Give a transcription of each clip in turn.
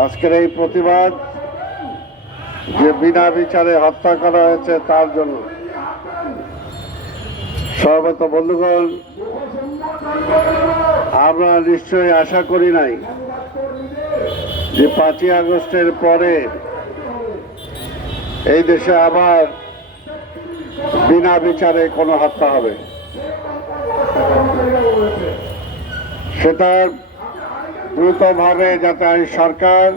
আজকের এই প্রতিবাদ যে বিনা বিচারে হত্যা করা হয়েছে তার জন্য। সর্বত বন্ধুগণ, আমরা নিশ্চয়ই আশা করি নাই যে পাঁচই আগস্টের পরে এই দেশে আবার বিনা বিচারে কোনো হত্যা হবে। সেটা দ্রুতভাবে যাতে সরকার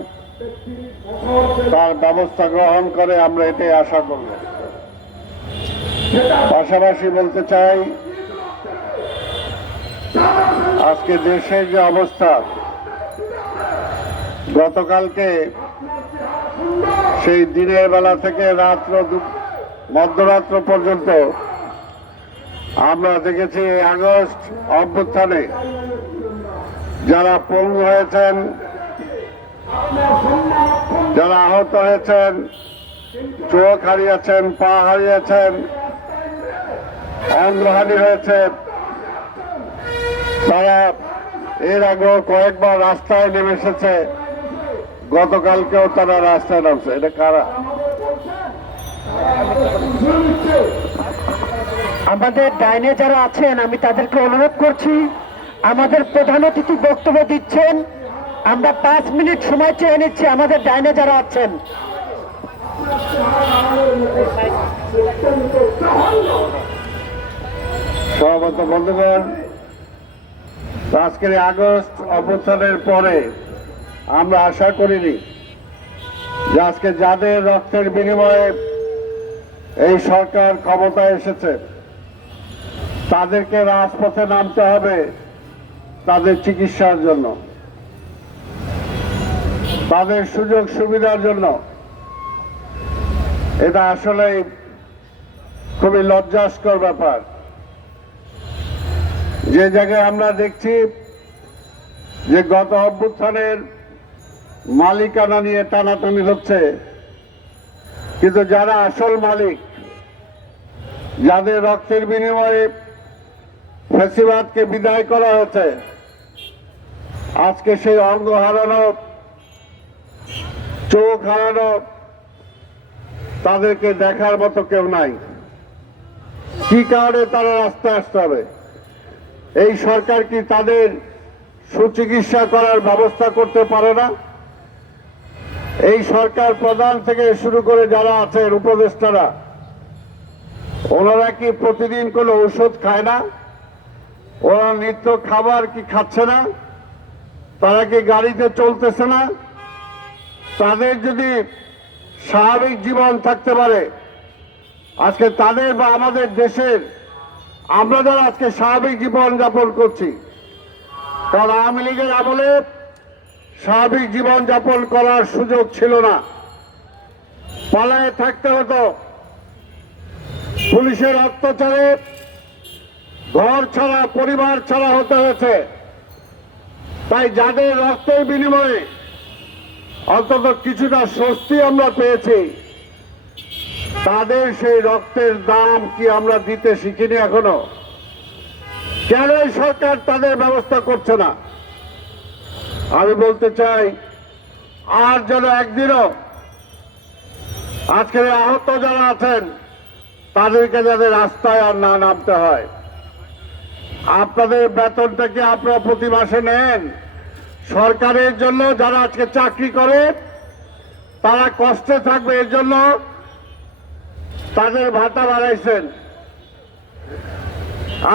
তার ব্যবস্থা গ্রহণ করে, আমরা এটাই আশা করব। পাশাপাশি বলতে চাই, আজকে দেশের যে অবস্থা, গতকালকে সেই দিনের বেলা থেকে রাত্র মধ্যরাত্র পর্যন্ত আমরা দেখেছি আগস্ট অভ্যুত্থানে যারা পঙ্গু হয়েছেন, যারা আহত হয়েছেন, চোখ হারিয়েছেন, পা হারিয়েছেন, অঙ্গহানি হয়েছে, তারা এর আগেও কয়েকবার রাস্তায় নেমে এসেছে। গতকালকেও তারা রাস্তায় নামছে। এটা কারা? আমাদের ডাইনে যারা আছেন, আমি তাদেরকে অনুরোধ করছি আমাদের প্রধান অতিথি বক্তব্য দিচ্ছেন। আমরা পাঁচ মিনিট সময় চেয়ে নিচ্ছি, আমাদের ডাইনে যারা আছেন। সভাপত বন্ধুগণ, আজকের আগস্ট অবস্থানের পরে আমরা আশা করিনি যে আজকে যাদের রক্তের বিনিময়ে এই সরকার ক্ষমতায় এসেছে, তাদেরকে রাজপথে নামতে হবে। তাদের চিকিৎসার জন্য, তাদের সুযোগ সুবিধার জন্য। এটা আসলে খুবই লজ্জাস্কর ব্যাপার। যে জায়গায় আমরা দেখছি যে গত অভ্যুত্থানের মালিকানা নিয়ে টানাটানি হচ্ছে, কিন্তু যারা আসল মালিক, যাদের রক্তের বিনিময়ে ফেসিবাদকে বিদায় করা হয়েছে আজকে সেই অঙ্গ হারানো, চোখ হারানো, তাদেরকে দেখার মতো কেউ নাই। কি কারণে তারা রাস্তায় আসতে হবে? এই সরকার কি তাদের সুচিকিৎসা করার ব্যবস্থা করতে পারে না? এই সরকার প্রধান থেকে শুরু করে যারা আছেন উপদেষ্টারা, ওনারা কি প্রতিদিন কোনো ঔষধ খায় না? ওরা নিত্য খাবার কি খাচ্ছে না? তারা কি গাড়িতে চলতেছে না? তাদের যদি স্বাভাবিক জীবন থাকতে পারে, আজকে তাদের বা আমাদের দেশের, আমরা যারা আজকে স্বাভাবিক জীবন যাপন করছি, কারণ আওয়ামী লীগের আমলে স্বাভাবিক জীবন যাপন করার সুযোগ ছিল না। পালায় থাকতে হতো। পুলিশের অত্যাচারে ঘর ছাড়া, পরিবার ছাড়া হতে হয়েছে। তাই যাদের রক্তের বিনিময়ে অন্তত কিছুটা স্বস্তি আমরা পেয়েছি, তাদের সেই রক্তের দাম কি আমরা দিতে শিখিনি এখনও? কেন সরকার তাদের ব্যবস্থা করছে না? আমি বলতে চাই, আর যেন একদিনও আজকের আহত যারা আছেন, তাদেরকে যাদের রাস্তায় আর না নামতে হয়। আপনাদের বেতনটা কি আপনারা প্রতি মাসে নেন। সরকারের জন্য যারা আজকে চাকরি করে, তারা কষ্টে থাকবে, এর জন্য তাদের ভাতা বাড়াইছেন।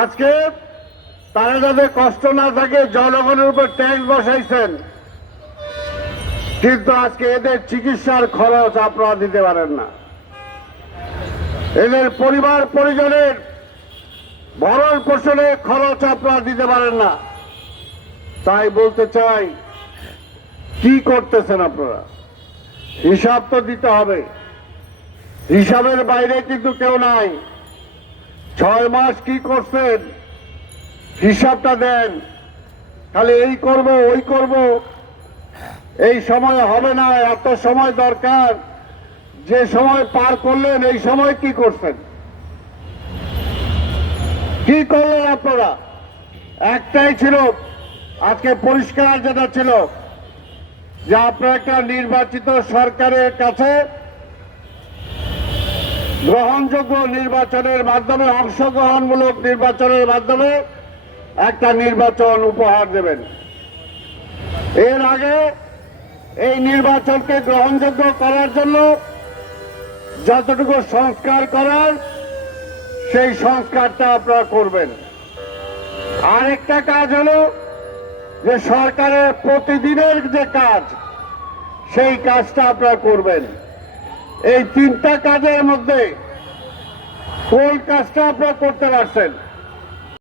আজকে তারা যাতে কষ্ট না থাকে, জনগণের উপর ট্যাক্স বসাইছেন। কিন্তু আজকে এদের চিকিৎসার খরচ আপনারা দিতে পারেন না। এদের পরিবার পরিজনের ভরণ পোষণের খরচ আপনারা দিতে পারেন না। তাই বলতে চাই, কি করতেছেন আপনারা? হিসাব তো দিতে হবে। হিসাবের বাইরে কিন্তু কেউ নাই। ছয় মাস কি করছেন? হিসাবটা দেন। খালি এই করব, ওই করব। এই সময় হবে না, এত সময় দরকার। যে সময় পার করলেন, এই সময় কি করছেন? কি করলেন আপনারা? একটাই ছিল, আজকে পরিষ্কার যেটা ছিল, যে আপনারা একটা নির্বাচিত সরকারের কাছে গ্রহণযোগ্য নির্বাচনের মাধ্যমে, অংশগ্রহণমূলক নির্বাচনের মাধ্যমে একটা নির্বাচন উপহার দেবেন। এর আগে এই নির্বাচনকে গ্রহণযোগ্য করার জন্য যতটুকু সংস্কার করার সেই সংস্কারটা আপনারা করবেন। আরেকটা কাজ হলো যে সরকারের প্রতিদিনের যে কাজ, সেই কাজটা আপনারা করবেন। এই তিনটা কাজের মধ্যে কোন কাজটা আপনারা করতে পারছেন।